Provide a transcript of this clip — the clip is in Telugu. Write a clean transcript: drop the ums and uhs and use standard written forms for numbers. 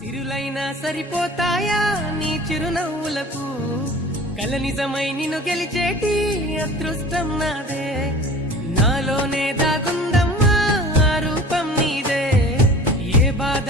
సిరులైనా సరిపోతాయా నీ చిరునవ్వులకు, కల నిజమై నిన్ను గెలిచేటి అదృష్టం నాదే, నాలోనే దాగుందమ్మా ఆ రూపం నీదే, ఏ బాధ